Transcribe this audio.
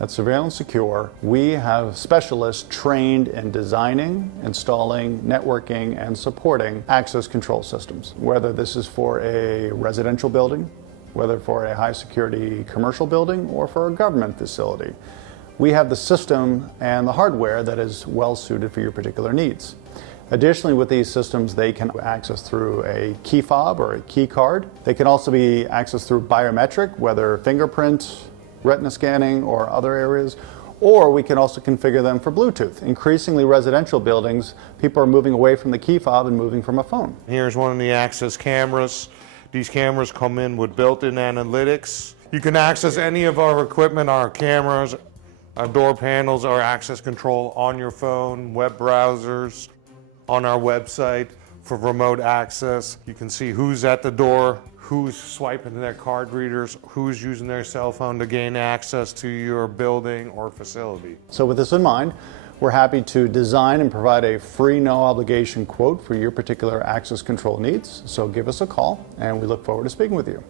At Surveillance Secure, we have specialists trained in designing, installing, networking, and supporting access control systems. Whether this is for a residential building, whether for a high security commercial building, or for a government facility, we have the system and the hardware that is well suited for your particular needs. Additionally, with these systems, they can access through a key fob or a key card. They can also be accessed through biometric, whether fingerprint, retina scanning, or other areas, or we can also configure them for Bluetooth. Increasingly, residential buildings, people are moving away from the key fob and moving from a phone. Here's one of the access cameras. These cameras come in with built-in analytics. You can access any of our equipment, our cameras, our door panels, our access control on your phone, web browsers, on our website for remote access. You can see who's at the door, who's swiping their card readers, who's using their cell phone to gain access to your building or facility. So with this in mind, we're happy to design and provide a free, no obligation quote for your particular access control needs. So give us a call, and we look forward to speaking with you.